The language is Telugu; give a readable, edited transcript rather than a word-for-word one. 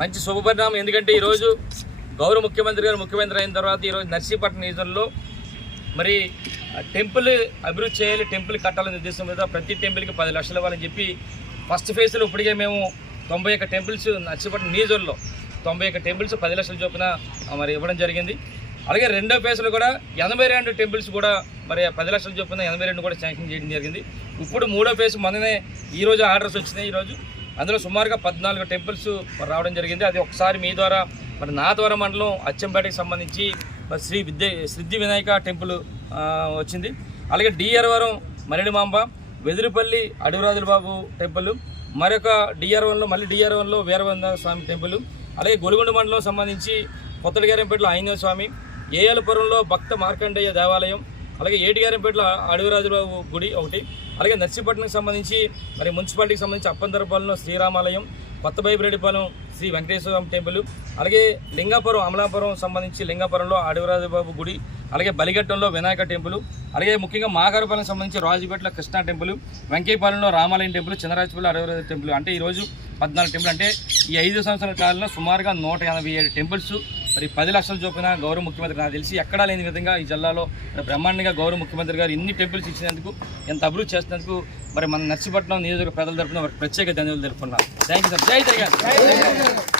మంచి శుభపరిణామం. ఎందుకంటే ఈరోజు గౌరవ ముఖ్యమంత్రి గారు ముఖ్యమంత్రి అయిన తర్వాత ఈరోజు నర్సీపట్నం నియోజకవర్గంలో మరి టెంపుల్ అభివృద్ధి చేయాలి, టెంపుల్ కట్టాలనే ఉద్దేశం మీద ప్రతి టెంపుల్కి 10 లక్షలు ఇవ్వాలని చెప్పి ఫస్ట్ ఫేజ్లో ఇప్పటికే మేము 91 టెంపుల్స్ నర్సీపట్నం నియోజకవర్గంలో 91 టెంపుల్స్ 10 లక్షల చొప్పున మరి ఇవ్వడం జరిగింది. అలాగే రెండో ఫేజ్లో కూడా 82 టెంపుల్స్ కూడా మరి 10 లక్షల చొప్పున 82 కూడా శాంక్షన్ చేయడం జరిగింది. ఇప్పుడు మూడో ఫేజ్ మొన్ననే ఈరోజు ఆర్డర్స్ వచ్చినాయి. ఈరోజు అందులో సుమారుగా 14 టెంపుల్స్ రావడం జరిగింది. అది ఒకసారి మీ ద్వారా మరి నాతవరం మండలం అచ్చంపేటకి సంబంధించి మరి సిద్ధి వినాయక టెంపుల్ వచ్చింది. అలాగే డిఆర్వరం మరిడిమాంబ, వెదురుపల్లి అడవిరాజుల బాబు టెంపుల్, మరొక డిఆర్వన్లో మళ్ళీ డిఆర్వన్లో వీరవంద స్వామి టెంపుల్, అలాగే గొలుగొండ మండలం సంబంధించి కొత్తడిగారంపేటలో ఆంజనేయ స్వామి, ఏఎలపురంలో భక్త మార్కండేయ దేవాలయం, అలాగే ఏటిగారంపేటలో అడవిరాజుబాబు గుడి ఒకటి, అలాగే నర్సీపట్నంకి సంబంధించి మరి మున్సిపాలిటీకి సంబంధించి అప్పందరపాలెంలో శ్రీరామాలయం, కొత్త బైబిరెడ్డిపాలెం శ్రీ వెంకటేశ్వర స్వామి టెంపుల్, అలాగే లింగాపురం అమలాపురం సంబంధించి లింగాపురంలో అడవిరాజుబాబు గుడి, అలాగే బలిఘట్టంలో వినాయక టెంపుల్, అలాగే ముఖ్యంగా మాగారుపాలెం సంబంధించి రాజుపేటలో కృష్ణా టెంపుల్, వెంకయ్యపాలెంలో రామాలయం టెంపుల్, చిన్నరాజపల్లిలో అడవిరాజు టెంపుల్. అంటే ఈరోజు 14 టెంపుల్. అంటే ఈ 5 సంవత్సరాల కాలంలో సుమారుగా 187 టెంపుల్స్ మరి 10 లక్షల చొప్పున గౌరవ ముఖ్యమంత్రి నాకు తెలిసి ఎక్కడా లేని విధంగా ఈ జిల్లాలో బ్రహ్మాండంగా గౌరవ ముఖ్యమంత్రి గారు ఇన్ని టెంపుల్స్ ఇచ్చినందుకు, ఎంత అభివృద్ధి చేసినందుకు మరి మన నర్సీపట్నం నియోజకవర్గ ప్రజల తరఫున ప్రత్యేక ధన్యవాదాలు తెలుపుకున్నాను. Thank you sir. జై జగన్.